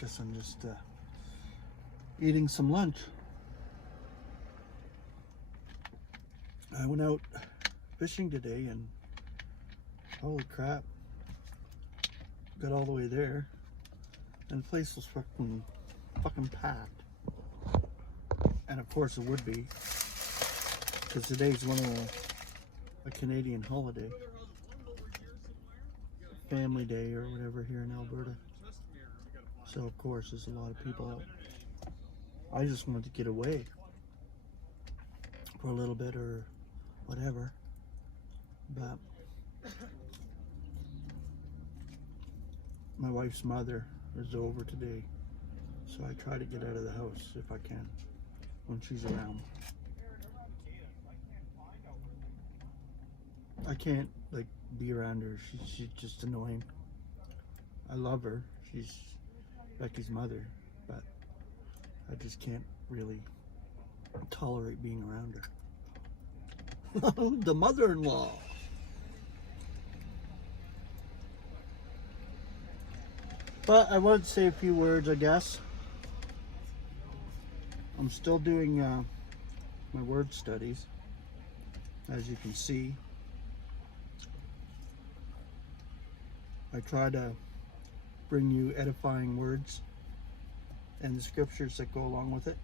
guess I'm just eating some lunch. I went out fishing today and holy crap, got all the way there and the place was fucking packed. And of course it would be, because today's a Canadian holiday, family day or whatever here in Alberta. So of course there's a lot of people out. I just wanted to get away for a little bit or whatever, but my wife's mother is over today, so I try to get out of the house if I can when she's around. I can't like be around her. She's just annoying. I love her. She's Becky's mother, but I just can't really tolerate being around her. The mother-in-law. But I wanted to say a few words, I guess. I'm still doing my word studies, as you can see. I try to bring you edifying words and the scriptures that go along with it.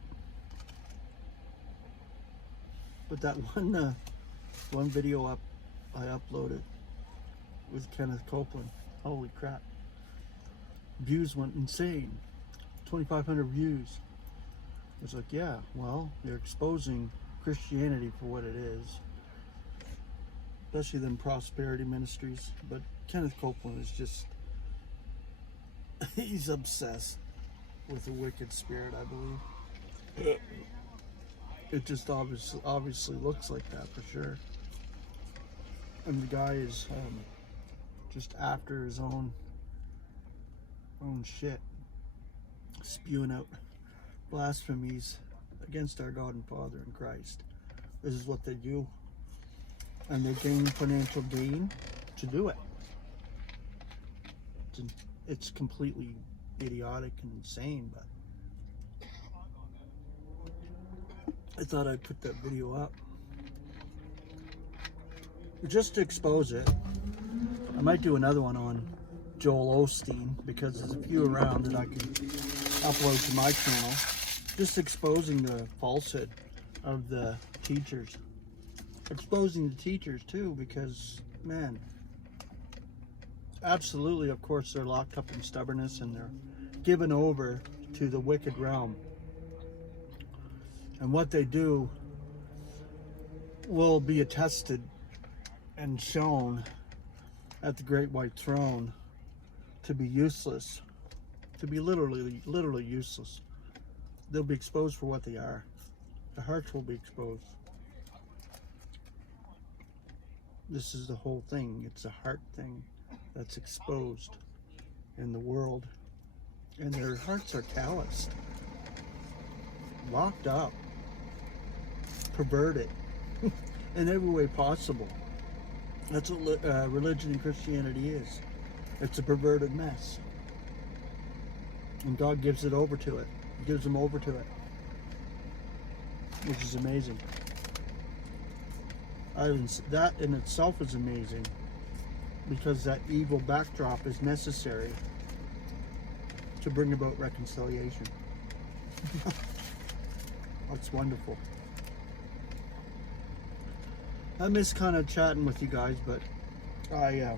But that one video I uploaded with Kenneth Copeland, holy crap, views went insane, 2,500 views. I was like, yeah, well, they're exposing Christianity for what it is, especially them prosperity ministries. But Kenneth Copeland is just, he's obsessed with the wicked spirit, I believe. It just obviously looks like that for sure. And the guy is just after his own shit, spewing out blasphemies against our God and Father in Christ. This is what they do, and they gain financial gain to do it. It's completely idiotic and insane, but I thought I'd put that video up just to expose it. I might do another one on Joel Osteen, because there's a few around that I can upload to my channel, just exposing the falsehood of the teachers. Exposing the teachers too, because man, absolutely, of course, they're locked up in stubbornness and they're given over to the wicked realm. And what they do will be attested and shown at the great white throne to be useless, to be literally useless. They'll be exposed for what they are. The hearts will be exposed. This is the whole thing. It's a heart thing that's exposed in the world. And their hearts are calloused, locked up, perverted in every way possible. That's what religion and Christianity is. It's a perverted mess. And God gives it over to it. He gives them over to it. Which is amazing. That in itself is amazing, because that evil backdrop is necessary to bring about reconciliation. That's wonderful. I miss kind of chatting with you guys, but I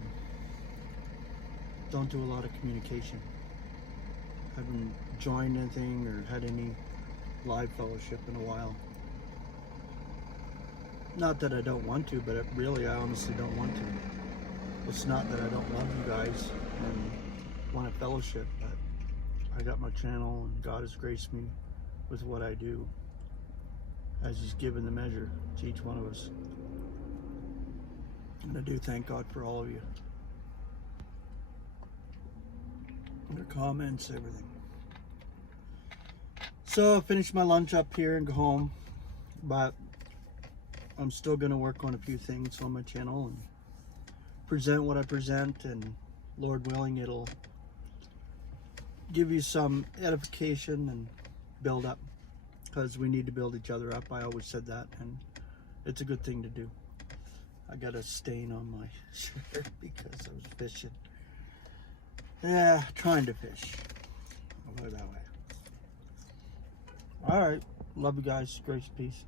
don't do a lot of communication. I haven't joined anything or had any live fellowship in a while. Not that I don't want to, but I honestly don't want to. It's not that I don't love you guys and want a fellowship, but I got my channel and God has graced me with what I do, as He's given the measure to each one of us. And I do thank God for all of you. Your comments, everything. So I'll finish my lunch up here and go home, but I'm still going to work on a few things on my channel and present what I present, and Lord willing, it'll give you some edification and build up, because we need to build each other up. I always said that, and it's a good thing to do. I got a stain on my shirt because I was fishing. Yeah, trying to fish. I'll put it that way. All right. Love you guys. Grace, peace.